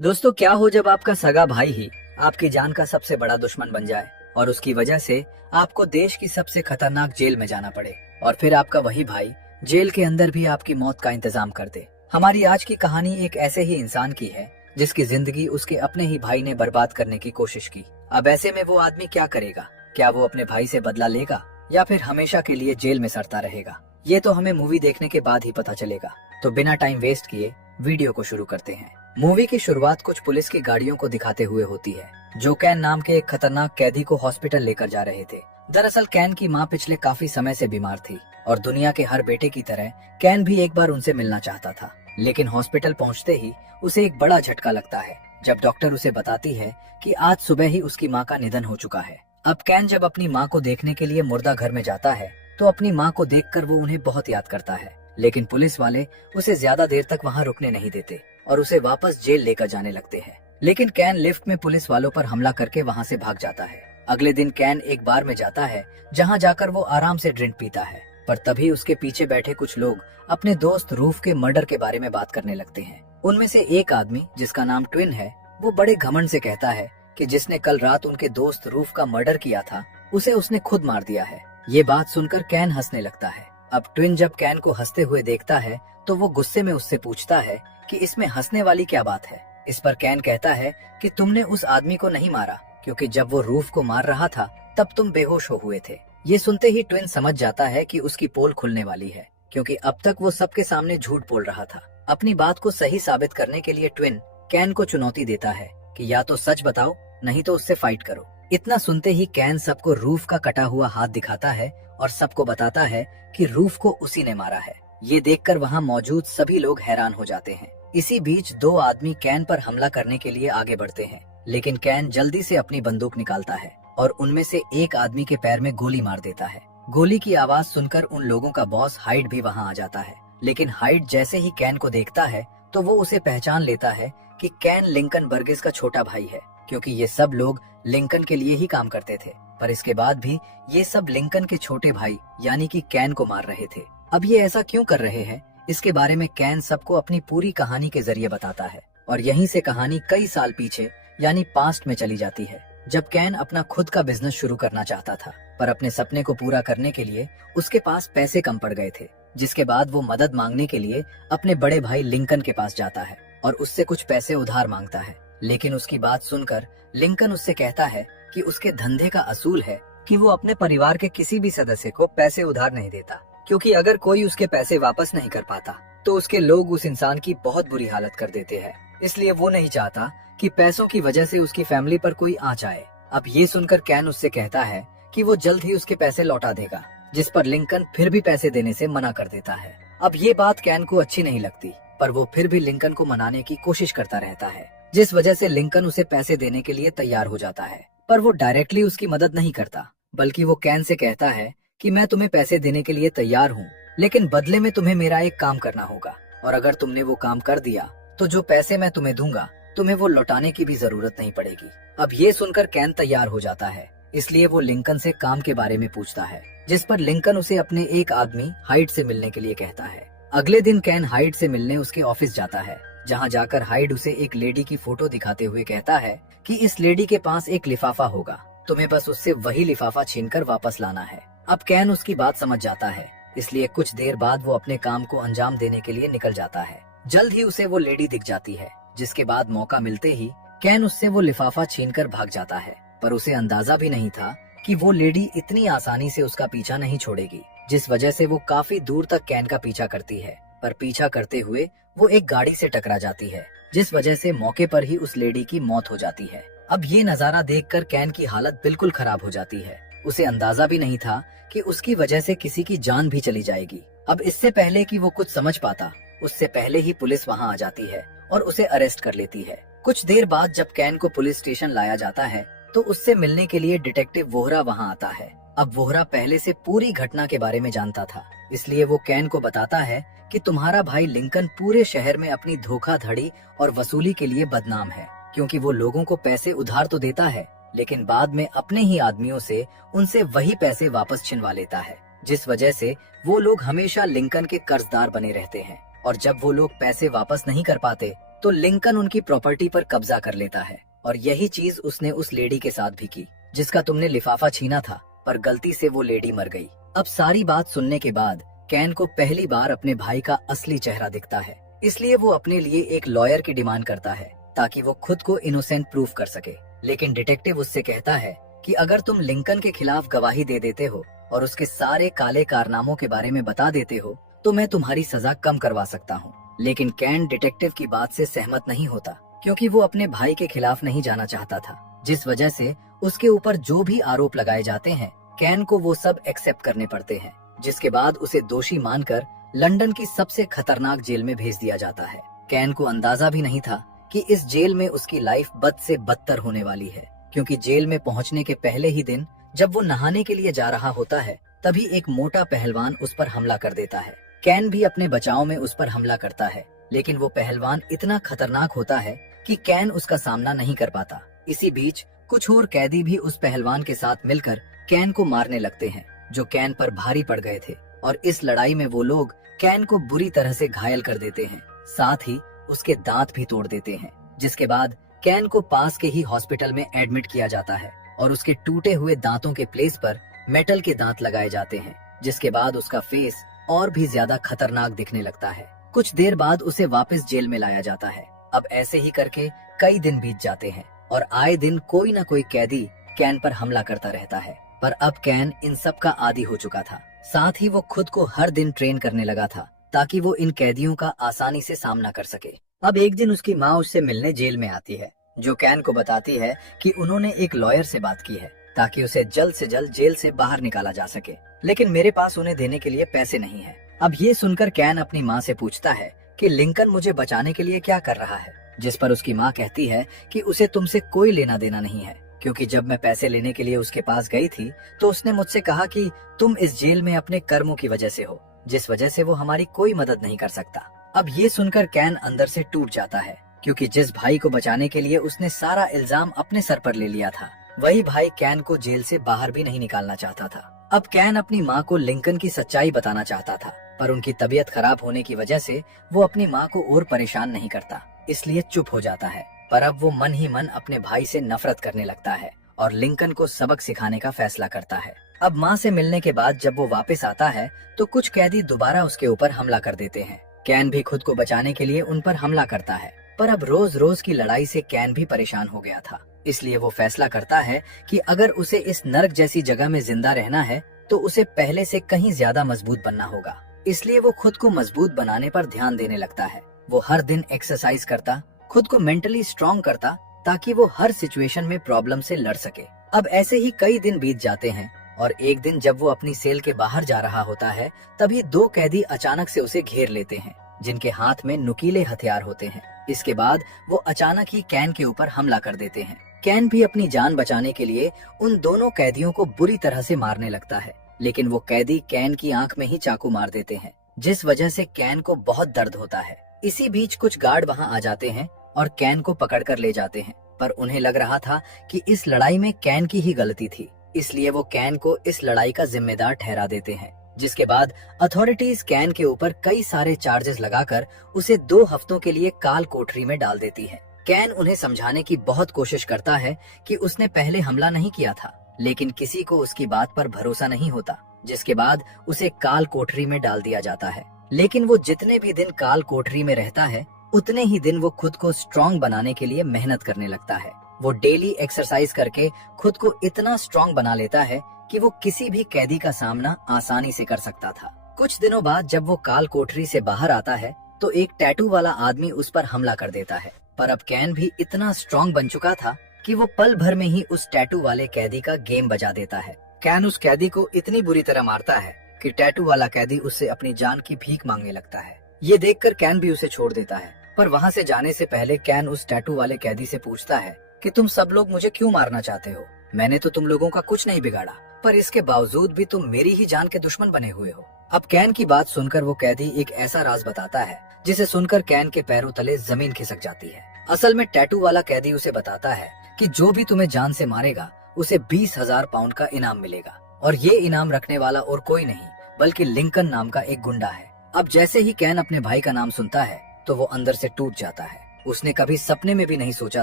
दोस्तों, क्या हो जब आपका सगा भाई ही आपकी जान का सबसे बड़ा दुश्मन बन जाए और उसकी वजह से आपको देश की सबसे खतरनाक जेल में जाना पड़े और फिर आपका वही भाई जेल के अंदर भी आपकी मौत का इंतजाम कर दे। हमारी आज की कहानी एक ऐसे ही इंसान की है जिसकी जिंदगी उसके अपने ही भाई ने बर्बाद करने की कोशिश की। अब ऐसे में वो आदमी क्या करेगा? क्या वो अपने भाई से बदला लेगा या फिर हमेशा के लिए जेल में सड़ता रहेगा? ये तो हमें मूवी देखने के बाद ही पता चलेगा। तो बिना टाइम वेस्ट किए वीडियो को शुरू करते हैं। मूवी की शुरुआत कुछ पुलिस की गाड़ियों को दिखाते हुए होती है जो कैन नाम के एक खतरनाक कैदी को हॉस्पिटल लेकर जा रहे थे। दरअसल कैन की मां पिछले काफी समय से बीमार थी और दुनिया के हर बेटे की तरह कैन भी एक बार उनसे मिलना चाहता था। लेकिन हॉस्पिटल पहुंचते ही उसे एक बड़ा झटका लगता है जब डॉक्टर उसे बताती है कि आज सुबह ही उसकी माँ का निधन हो चुका है। अब कैन जब अपनी माँ को देखने के लिए मुर्दा घर में जाता है तो अपनी माँ को देखकर वो उन्हें बहुत याद करता है। लेकिन पुलिस वाले उसे ज्यादा देर तक वहाँ रुकने नहीं देते और उसे वापस जेल लेकर जाने लगते हैं। लेकिन कैन लिफ्ट में पुलिस वालों पर हमला करके वहाँ से भाग जाता है। अगले दिन कैन एक बार में जाता है जहाँ जाकर वो आराम से ड्रिंक पीता है, पर तभी उसके पीछे बैठे कुछ लोग अपने दोस्त रूफ के मर्डर के बारे में बात करने लगते हैं। उनमें से एक आदमी जिसका नाम ट्विन है, वो बड़े घमंड से कहता है कि जिसने कल रात उनके दोस्त रूफ का मर्डर किया था उसे उसने खुद मार दिया है। ये बात सुनकर कैन हंसने लगता है। अब ट्विन जब कैन को हंसते हुए देखता है तो वो गुस्से में उससे पूछता है कि इसमें हंसने वाली क्या बात है। इस पर कैन कहता है कि तुमने उस आदमी को नहीं मारा क्योंकि जब वो रूफ को मार रहा था तब तुम बेहोश हो हुए थे। ये सुनते ही ट्विन समझ जाता है कि उसकी पोल खुलने वाली है क्योंकि अब तक वो सबके सामने झूठ बोल रहा था। अपनी बात को सही साबित करने के लिए ट्विन कैन को चुनौती देता है कि या तो सच बताओ नहीं तो उससे फाइट करो। इतना सुनते ही कैन सबको रूफ का कटा हुआ हाथ दिखाता है और सबको बताता है कि रूफ को उसी ने मारा है। ये देखकर वहाँ मौजूद सभी लोग हैरान हो जाते हैं। इसी बीच दो आदमी कैन पर हमला करने के लिए आगे बढ़ते हैं, लेकिन कैन जल्दी से अपनी बंदूक निकालता है और उनमें से एक आदमी के पैर में गोली मार देता है। गोली की आवाज सुनकर उन लोगों का बॉस हाइड भी वहाँ आ जाता है, लेकिन हाइड जैसे ही कैन को देखता है तो वो उसे पहचान लेता है कि कैन लिंकन बर्गिस का छोटा भाई है, क्योंकि ये सब लोग लिंकन के लिए ही काम करते थे। पर इसके बाद भी ये सब लिंकन के छोटे भाई यानी कि कैन को मार रहे थे। अब ये ऐसा क्यों कर रहे हैं, इसके बारे में कैन सबको अपनी पूरी कहानी के जरिए बताता है और यहीं से कहानी कई साल पीछे यानी पास्ट में चली जाती है, जब कैन अपना खुद का बिजनेस शुरू करना चाहता था। पर अपने सपने को पूरा करने के लिए उसके पास पैसे कम पड़ गए थे, जिसके बाद वो मदद मांगने के लिए अपने बड़े भाई लिंकन के पास जाता है और उससे कुछ पैसे उधार मांगता है। लेकिन उसकी बात सुनकर लिंकन उससे कहता है कि उसके धंधे का असूल है कि वो अपने परिवार के किसी भी सदस्य को पैसे उधार नहीं देता, क्योंकि अगर कोई उसके पैसे वापस नहीं कर पाता तो उसके लोग उस इंसान की बहुत बुरी हालत कर देते हैं। इसलिए वो नहीं चाहता कि पैसों की वजह से उसकी फैमिली पर कोई आंच आए। अब ये सुनकर कैन उससे कहता है कि वो जल्द ही उसके पैसे लौटा देगा, जिस पर लिंकन फिर भी पैसे देने से मना कर देता है। अब ये बात कैन को अच्छी नहीं लगती, पर वो फिर भी लिंकन को मनाने की कोशिश करता रहता है, जिस वजह से लिंकन उसे पैसे देने के लिए तैयार हो जाता है। पर वो डायरेक्टली उसकी मदद नहीं करता, बल्कि वो कैन से कहता है कि मैं तुम्हें पैसे देने के लिए तैयार हूँ, लेकिन बदले में तुम्हें मेरा एक काम करना होगा, और अगर तुमने वो काम कर दिया तो जो पैसे मैं तुम्हें दूंगा तुम्हें वो लौटाने की भी जरूरत नहीं पड़ेगी। अब ये सुनकर कैन तैयार हो जाता है, इसलिए वो लिंकन से काम के बारे में पूछता है, जिस पर लिंकन उसे अपने एक आदमी हाइड से मिलने के लिए कहता है। अगले दिन कैन हाइड से मिलने उसके ऑफिस जाता है, जहाँ जाकर हाइड उसे एक लेडी की फोटो दिखाते हुए कहता है कि इस लेडी के पास एक लिफाफा होगा, तुम्हें बस उससे वही लिफाफा छीनकर वापस लाना है। अब कैन उसकी बात समझ जाता है, इसलिए कुछ देर बाद वो अपने काम को अंजाम देने के लिए निकल जाता है। जल्द ही उसे वो लेडी दिख जाती है, जिसके बाद मौका मिलते ही कैन उससे वो लिफाफा छीनकर भाग जाता है। पर उसे अंदाजा भी नहीं था कि वो लेडी इतनी आसानी से उसका पीछा नहीं छोड़ेगी, जिस वजह से वो काफी दूर तक कैन का पीछा करती है। पर पीछा करते हुए वो एक गाड़ी से टकरा जाती है, जिस वजह से मौके पर ही उस लेडी की मौत हो जाती है। अब ये नजारा देखकर कैन की हालत बिल्कुल खराब हो जाती है। उसे अंदाजा भी नहीं था कि उसकी वजह से किसी की जान भी चली जाएगी। अब इससे पहले कि वो कुछ समझ पाता, उससे पहले ही पुलिस वहाँ आ जाती है और उसे अरेस्ट कर लेती है। कुछ देर बाद जब कैन को पुलिस स्टेशन लाया जाता है तो उससे मिलने के लिए डिटेक्टिव वोहरा वहाँ आता है। अब वोहरा पहले से पूरी घटना के बारे में जानता था, इसलिए वो कैन को बताता है कि तुम्हारा भाई लिंकन पूरे शहर में अपनी धोखाधड़ी और वसूली के लिए बदनाम है, क्योंकि वो लोगों को पैसे उधार तो देता है, लेकिन बाद में अपने ही आदमियों से उनसे वही पैसे वापस छिनवा लेता है, जिस वजह से वो लोग हमेशा लिंकन के कर्जदार बने रहते हैं। और जब वो लोग पैसे वापस नहीं कर पाते तो लिंकन उनकी प्रॉपर्टी पर कब्जा कर लेता है। और यही चीज उसने उस लेडी के साथ भी की जिसका तुमने लिफाफा छीना था, पर गलती से वो लेडी मर गई। अब सारी बात सुनने के बाद कैन को पहली बार अपने भाई का असली चेहरा दिखता है, इसलिए वो अपने लिए एक लॉयर की डिमांड करता है ताकि वो खुद को इनोसेंट प्रूफ कर सके। लेकिन डिटेक्टिव उससे कहता है कि अगर तुम लिंकन के खिलाफ गवाही दे देते हो और उसके सारे काले कारनामों के बारे में बता देते हो तो मैं तुम्हारी सजा कम करवा सकता हूँ। लेकिन कैन डिटेक्टिव की बात से सहमत नहीं होता, क्योंकि वो अपने भाई के खिलाफ नहीं जाना चाहता था, जिस वजह से उसके ऊपर जो भी आरोप लगाए जाते हैं कैन को वो सब एक्सेप्ट करने पड़ते हैं। जिसके बाद उसे दोषी मानकर लंदन की सबसे खतरनाक जेल में भेज दिया जाता है। कैन को अंदाजा भी नहीं था कि इस जेल में उसकी लाइफ बद से बदतर होने वाली है, क्योंकि जेल में पहुंचने के पहले ही दिन जब वो नहाने के लिए जा रहा होता है तभी एक मोटा पहलवान उस पर हमला कर देता है। कैन भी अपने बचाव में उस पर हमला करता है, लेकिन वो पहलवान इतना खतरनाक होता है कि कैन उसका सामना नहीं कर पाता। इसी बीच कुछ और कैदी भी उस पहलवान के साथ मिलकर कैन को मारने लगते हैं, जो कैन पर भारी पड़ गए थे। और इस लड़ाई में वो लोग कैन को बुरी तरह से घायल कर देते हैं, साथ ही उसके दांत भी तोड़ देते हैं। जिसके बाद कैन को पास के ही हॉस्पिटल में एडमिट किया जाता है और उसके टूटे हुए दांतों के प्लेस पर मेटल के दांत लगाए जाते हैं, जिसके बाद उसका फेस और भी ज्यादा खतरनाक दिखने लगता है। कुछ देर बाद उसे वापस जेल में लाया जाता है। अब ऐसे ही करके कई दिन बीत जाते हैं और आए दिन कोई न कोई कैदी कैन पर हमला करता रहता है। पर अब कैन इन सब का आदी हो चुका था, साथ ही वो खुद को हर दिन ट्रेन करने लगा था ताकि वो इन कैदियों का आसानी से सामना कर सके। अब एक दिन उसकी माँ उससे मिलने जेल में आती है, जो कैन को बताती है कि उन्होंने एक लॉयर से बात की है ताकि उसे जल्द से जल्द जेल से बाहर निकाला जा सके, लेकिन मेरे पास उन्हें देने के लिए पैसे नहीं है। अब ये सुनकर कैन अपनी माँ से पूछता है कि लिंकन मुझे बचाने के लिए क्या कर रहा है, जिस पर उसकी माँ कहती है कि उसे तुमसे कोई लेना देना नहीं है, क्योंकि जब मैं पैसे लेने के लिए उसके पास गई थी तो उसने मुझसे कहा कि तुम इस जेल में अपने कर्मों की वजह से हो, जिस वजह से वो हमारी कोई मदद नहीं कर सकता। अब ये सुनकर कैन अंदर से टूट जाता है, क्योंकि जिस भाई को बचाने के लिए उसने सारा इल्जाम अपने सर पर ले लिया था, वही भाई कैन को जेल से बाहर भी नहीं निकालना चाहता था। अब कैन अपनी माँ को लिंकन की सच्चाई बताना चाहता था, पर उनकी तबीयत खराब होने की वजह से वो अपनी माँ को और परेशान नहीं करता, इसलिए चुप हो जाता है। पर अब वो मन ही मन अपने भाई से नफरत करने लगता है और लिंकन को सबक सिखाने का फैसला करता है। अब माँ से मिलने के बाद जब वो वापस आता है तो कुछ कैदी दोबारा उसके ऊपर हमला कर देते हैं। कैन भी खुद को बचाने के लिए उन पर हमला करता है, पर अब रोज रोज की लड़ाई से कैन भी परेशान हो गया था, इसलिए वो फैसला करता है कि अगर उसे इस नरक जैसी जगह में जिंदा रहना है तो उसे पहले से कहीं ज्यादा मजबूत बनना होगा। इसलिए वो खुद को मजबूत बनाने पर ध्यान देने लगता है। वो हर दिन एक्सरसाइज करता, खुद को मेंटली स्ट्रॉन्ग करता ताकि वो हर सिचुएशन में प्रॉब्लम से लड़ सके। अब ऐसे ही कई दिन बीत जाते हैं और एक दिन जब वो अपनी सेल के बाहर जा रहा होता है तभी दो कैदी अचानक से उसे घेर लेते हैं, जिनके हाथ में नुकीले हथियार होते हैं। इसके बाद वो अचानक ही कैन के ऊपर हमला कर देते हैं। कैन भी अपनी जान बचाने के लिए उन दोनों कैदियों को बुरी तरह से मारने लगता है, लेकिन वो कैदी कैन की आंख में ही चाकू मार देते हैं, जिस वजह से कैन को बहुत दर्द होता है। इसी बीच कुछ गार्ड वहां आ जाते हैं और कैन को पकड़कर ले जाते हैं, पर उन्हें लग रहा था कि इस लड़ाई में कैन की ही गलती थी, इसलिए वो कैन को इस लड़ाई का जिम्मेदार ठहरा देते हैं। जिसके बाद अथॉरिटीज कैन के ऊपर कई सारे चार्जेस लगाकर उसे 2 हफ्तों के लिए काल कोठरी में डाल देती है। कैन उन्हें समझाने की बहुत कोशिश करता है कि उसने पहले हमला नहीं किया था, लेकिन किसी को उसकी बात पर भरोसा नहीं होता, जिसके बाद उसे काल कोठरी में डाल दिया जाता है। लेकिन वो जितने भी दिन काल कोठरी में रहता है उतने ही दिन वो खुद को स्ट्रॉन्ग बनाने के लिए मेहनत करने लगता है। वो डेली एक्सरसाइज करके खुद को इतना स्ट्रॉन्ग बना लेता है कि वो किसी भी कैदी का सामना आसानी से कर सकता था। कुछ दिनों बाद जब वो काल कोठरी से बाहर आता है तो एक टैटू वाला आदमी उस पर हमला कर देता है, पर अब कैन भी इतना स्ट्रॉन्ग बन चुका था कि वो पल भर में ही उस टैटू वाले कैदी का गेम बजा देता है। कैन उस कैदी को इतनी बुरी तरह मारता है कि टैटू वाला कैदी उससे अपनी जान की भीख मांगने लगता है। ये देखकर कैन भी उसे छोड़ देता है, पर वहाँ से जाने से पहले कैन उस टैटू वाले कैदी से पूछता है कि तुम सब लोग मुझे क्यों मारना चाहते हो? मैंने तो तुम लोगों का कुछ नहीं बिगाड़ा, पर इसके बावजूद भी तुम मेरी ही जान के दुश्मन बने हुए हो। अब कैन की बात सुनकर वो कैदी एक ऐसा राज बताता है जिसे सुनकर कैन के पैरों तले जमीन खिसक जाती है। असल में टैटू वाला कैदी उसे बताता है कि जो भी तुम्हें जान से मारेगा उसे 20,000 पाउंड का इनाम मिलेगा, और ये इनाम रखने वाला और कोई नहीं बल्कि लिंकन नाम का एक गुंडा है। अब जैसे ही कैन अपने भाई का नाम सुनता है तो वो अंदर से टूट जाता है। उसने कभी सपने में भी नहीं सोचा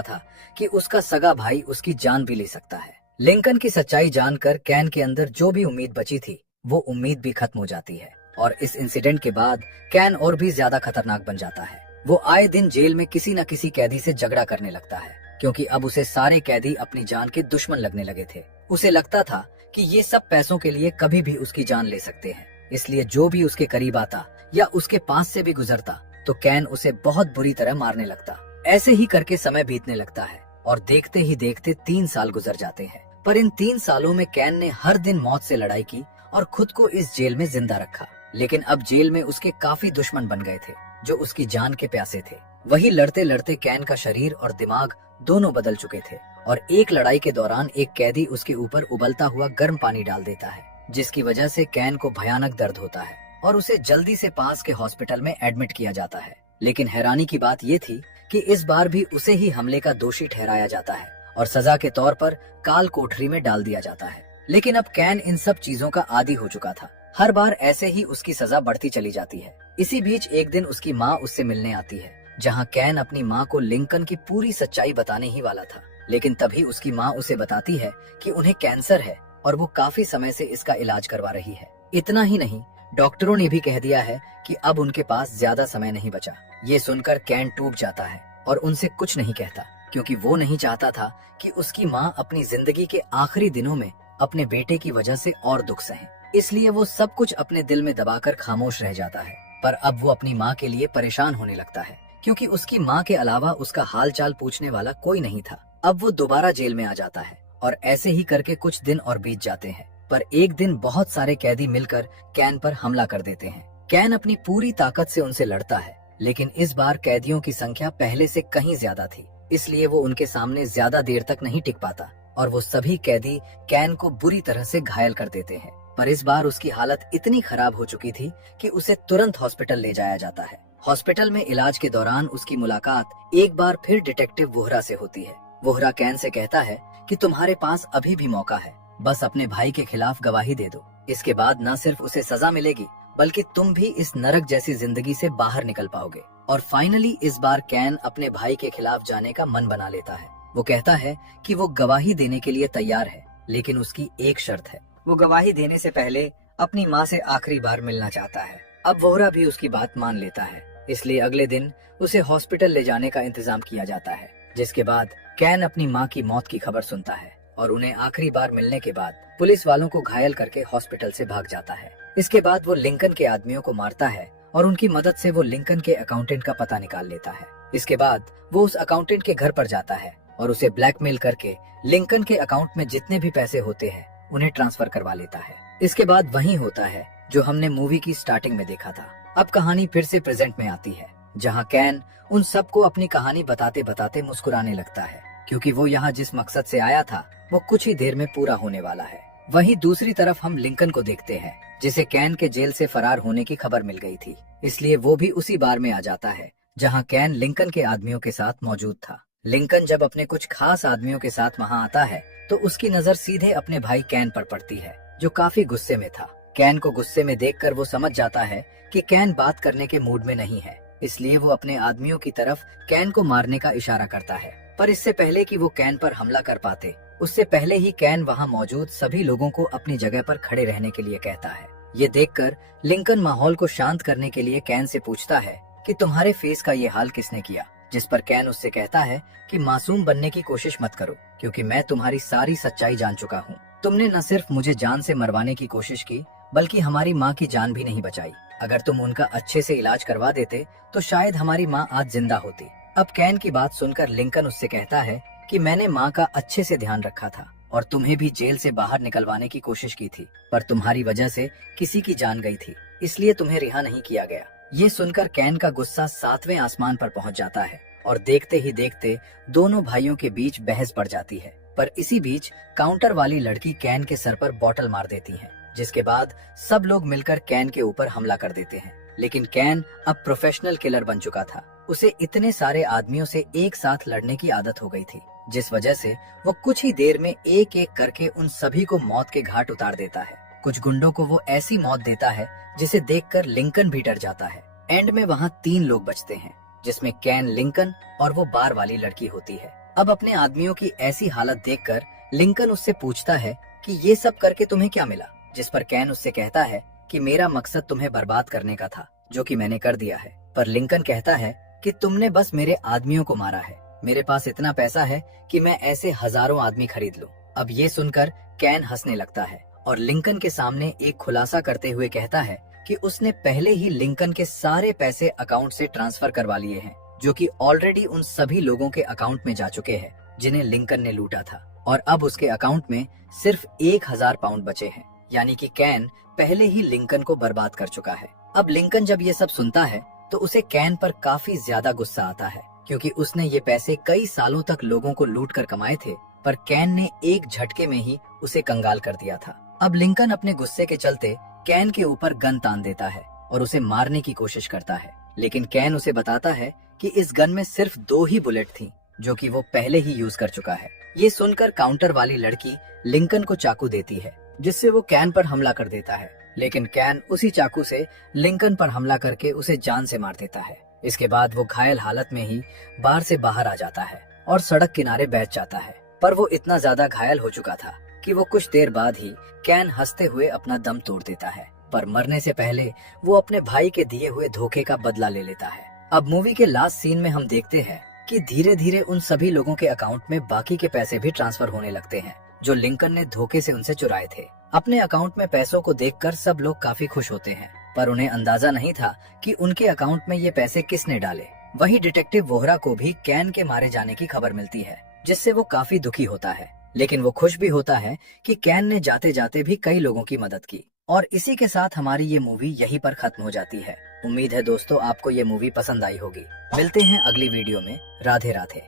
था कि उसका सगा भाई उसकी जान भी ले सकता है। लिंकन की सच्चाई जानकर कैन के अंदर जो भी उम्मीद बची थी वो उम्मीद भी खत्म हो जाती है और इस इंसिडेंट के बाद कैन और भी ज्यादा खतरनाक बन जाता है। वो आए दिन जेल में किसी न किसी कैदी से झगड़ा करने लगता है, क्योंकि अब उसे सारे कैदी अपनी जान के दुश्मन लगने लगे थे। उसे लगता था कि ये सब पैसों के लिए कभी भी उसकी जान ले सकते हैं, इसलिए जो भी उसके करीब आता या उसके पास से भी गुजरता तो कैन उसे बहुत बुरी तरह मारने लगता। ऐसे ही करके समय बीतने लगता है और देखते ही देखते 3 साल गुजर जाते हैं। पर इन 3 सालों में कैन ने हर दिन मौत से लड़ाई की और खुद को इस जेल में जिंदा रखा। लेकिन अब जेल में उसके काफी दुश्मन बन गए थे जो उसकी जान के प्यासे थे। वही लड़ते लड़ते कैन का शरीर और दिमाग दोनों बदल चुके थे और एक लड़ाई के दौरान एक कैदी उसके ऊपर उबलता हुआ गर्म पानी डाल देता है, जिसकी वजह से कैन को भयानक दर्द होता है और उसे जल्दी से पास के हॉस्पिटल में एडमिट किया जाता है। लेकिन हैरानी की बात ये थी कि इस बार भी उसे ही हमले का दोषी ठहराया जाता है और सजा के तौर पर काल कोठरी में डाल दिया जाता है। लेकिन अब कैन इन सब चीजों का आदी हो चुका था। हर बार ऐसे ही उसकी सजा बढ़ती चली जाती है। इसी बीच एक दिन उसकी माँ उससे मिलने आती है, जहाँ कैन अपनी माँ को लिंकन की पूरी सच्चाई बताने ही वाला था। लेकिन तभी उसकी माँ उसे बताती है कि उन्हें कैंसर है और वो काफी समय से इसका इलाज करवा रही है। इतना ही नहीं, डॉक्टरों ने भी कह दिया है कि अब उनके पास ज्यादा समय नहीं बचा। ये सुनकर कैन टूट जाता है और उनसे कुछ नहीं कहता, क्योंकि वो नहीं चाहता था कि उसकी माँ अपनी जिंदगी के आखिरी दिनों में अपने बेटे की वजह से और दुख सहे। इसलिए वो सब कुछ अपने दिल में दबाकर खामोश रह जाता है। पर अब वो अपनी माँ के लिए परेशान होने लगता है, क्योंकि उसकी माँ के अलावा उसका हाल चाल पूछने वाला कोई नहीं था। अब वो दोबारा जेल में आ जाता है और ऐसे ही करके कुछ दिन और बीत जाते हैं। पर एक दिन बहुत सारे कैदी मिलकर कैन पर हमला कर देते हैं। कैन अपनी पूरी ताकत से उनसे लड़ता है, लेकिन इस बार कैदियों की संख्या पहले से कहीं ज्यादा थी, इसलिए वो उनके सामने ज्यादा देर तक नहीं टिक पाता और वो सभी कैदी कैन को बुरी तरह से घायल कर देते हैं। पर इस बार उसकी हालत इतनी खराब हो चुकी थी कि उसे तुरंत हॉस्पिटल ले जाया जाता है। हॉस्पिटल में इलाज के दौरान उसकी मुलाकात एक बार फिर डिटेक्टिव वोहरा से होती है। वोहरा कैन से कहता है कि तुम्हारे पास अभी भी मौका है, बस अपने भाई के खिलाफ गवाही दे दो। इसके बाद न सिर्फ उसे सजा मिलेगी, बल्कि तुम भी इस नरक जैसी जिंदगी से बाहर निकल पाओगे। और फाइनली इस बार कैन अपने भाई के खिलाफ जाने का मन बना लेता है। वो कहता है कि वो गवाही देने के लिए तैयार है, लेकिन उसकी एक शर्त है। वो गवाही देने से पहले अपनी माँ से आखिरी बार मिलना चाहता है। अब वोहरा भी उसकी बात मान लेता है, इसलिए अगले दिन उसे हॉस्पिटल ले जाने का इंतजाम किया जाता है। जिसके बाद कैन अपनी माँ की मौत की खबर सुनता है और उन्हें आखिरी बार मिलने के बाद पुलिस वालों को घायल करके हॉस्पिटल से भाग जाता है। इसके बाद वो लिंकन के आदमियों को मारता है और उनकी मदद से वो लिंकन के अकाउंटेंट का पता निकाल लेता है। इसके बाद वो उस अकाउंटेंट के घर पर जाता है और उसे ब्लैकमेल करके लिंकन के अकाउंट में जितने भी पैसे होते हैं उन्हें ट्रांसफर करवा लेता है। इसके बाद वही होता है जो हमने मूवी की स्टार्टिंग में देखा था। अब कहानी फिर से प्रेजेंट में आती है, जहाँ कैन उन सबको अपनी कहानी बताते बताते मुस्कुराने लगता है, क्योंकि वो यहाँ जिस मकसद से आया था वो कुछ ही देर में पूरा होने वाला है। वहीं दूसरी तरफ हम लिंकन को देखते हैं, जिसे कैन के जेल से फरार होने की खबर मिल गई थी, इसलिए वो भी उसी बार में आ जाता है जहाँ कैन लिंकन के आदमियों के साथ मौजूद था। लिंकन जब अपने कुछ खास आदमियों के साथ वहाँ आता है तो उसकी नजर सीधे अपने भाई कैन पर पड़ती है, जो काफी गुस्से में था। कैन को गुस्से में देखकर वो समझ जाता है कि कैन बात करने के मूड में नहीं है, इसलिए वो अपने आदमियों की तरफ कैन को मारने का इशारा करता है। पर इससे पहले कि वो कैन पर हमला कर पाते, उससे पहले ही कैन वहाँ मौजूद सभी लोगों को अपनी जगह पर खड़े रहने के लिए कहता है। ये देखकर लिंकन माहौल को शांत करने के लिए कैन से पूछता है कि तुम्हारे फेस का ये हाल किसने किया, जिस पर कैन उससे कहता है कि मासूम बनने की कोशिश मत करो, क्योंकि मैं तुम्हारी सारी सच्चाई जान चुका हूँ। तुमने न सिर्फ मुझे जान से मरवाने की कोशिश की, बल्कि हमारी माँ की जान भी नहीं बचाई। अगर तुम उनका अच्छे से इलाज करवा देते तो शायद हमारी माँ आज जिंदा होती। अब कैन की बात सुनकर लिंकन उससे कहता है कि मैंने माँ का अच्छे से ध्यान रखा था और तुम्हें भी जेल से बाहर निकलवाने की कोशिश की थी, पर तुम्हारी वजह से किसी की जान गई थी, इसलिए तुम्हें रिहा नहीं किया गया। ये सुनकर कैन का गुस्सा 7वें आसमान पर पहुंच जाता है और देखते ही देखते दोनों भाइयों के बीच बहस बढ़ जाती है। पर इसी बीच काउंटर वाली लड़की कैन के सर पर बॉटल मार देती है, जिसके बाद सब लोग मिलकर कैन के ऊपर हमला कर देते हैं। लेकिन कैन अब प्रोफेशनल किलर बन चुका था। उसे इतने सारे आदमियों से एक साथ लड़ने की आदत हो गई थी, जिस वजह से वो कुछ ही देर में एक एक करके उन सभी को मौत के घाट उतार देता है। कुछ गुंडों को वो ऐसी मौत देता है जिसे देखकर लिंकन भी डर जाता है। एंड में वहाँ 3 लोग बचते हैं, जिसमें कैन, लिंकन और वो बार वाली लड़की होती है। अब अपने आदमियों की ऐसी हालत देखकर लिंकन उससे पूछता है कि ये सब करके तुम्हें क्या मिला, जिस पर कैन उससे कहता है कि मेरा मकसद तुम्हें बर्बाद करने का था, जो कि मैंने कर दिया है। पर लिंकन कहता है कि तुमने बस मेरे आदमियों को मारा है, मेरे पास इतना पैसा है कि मैं ऐसे हजारों आदमी खरीद लूं। अब ये सुनकर कैन हंसने लगता है और लिंकन के सामने एक खुलासा करते हुए कहता है कि उसने पहले ही लिंकन के सारे पैसे अकाउंट से ट्रांसफर करवा लिए हैं, जो कि ऑलरेडी उन सभी लोगों के अकाउंट में जा चुके हैं जिन्हें लिंकन ने लूटा था, और अब उसके अकाउंट में सिर्फ 1000 पाउंड बचे हैं, यानी कि कैन पहले ही लिंकन को बर्बाद कर चुका है। अब लिंकन जब ये सब सुनता है तो उसे कैन पर काफी ज्यादा गुस्सा आता है, क्योंकि उसने ये पैसे कई सालों तक लोगों को लूट कर कमाए थे, पर कैन ने एक झटके में ही उसे कंगाल कर दिया था। अब लिंकन अपने गुस्से के चलते कैन के ऊपर गन तान देता है और उसे मारने की कोशिश करता है, लेकिन कैन उसे बताता है कि इस गन में सिर्फ 2 ही बुलेट थी, जो कि वो पहले ही यूज कर चुका है। ये सुनकर काउंटर वाली लड़की लिंकन को चाकू देती है, जिससे वो कैन पर हमला कर देता है, लेकिन कैन उसी चाकू से लिंकन पर हमला करके उसे जान से मार देता है। इसके बाद वो घायल हालत में ही बार से बाहर आ जाता है और सड़क किनारे बैठ जाता है, पर वो इतना ज्यादा घायल हो चुका था कि वो कुछ देर बाद ही कैन हंसते हुए अपना दम तोड़ देता है, पर मरने से पहले वो अपने भाई के दिए हुए धोखे का बदला ले लेता है। अब मूवी के लास्ट सीन में हम देखते हैं कि धीरे धीरे उन सभी लोगों के अकाउंट में बाकी के पैसे भी ट्रांसफर होने लगते हैं, जो लिंकन ने धोखे से उनसे चुराए थे। अपने अकाउंट में पैसों को देखकर सब लोग काफी खुश होते हैं, पर उन्हें अंदाजा नहीं था कि उनके अकाउंट में ये पैसे किसने डाले। वही डिटेक्टिव वोहरा को भी कैन के मारे जाने की खबर मिलती है, जिससे वो काफी दुखी होता है, लेकिन वो खुश भी होता है कि कैन ने जाते जाते भी कई लोगों की मदद की। और इसी के साथ हमारी ये मूवी यहीं पर खत्म हो जाती है। उम्मीद है दोस्तों आपको ये मूवी पसंद आई होगी। मिलते हैं अगली वीडियो में। राधे राधे।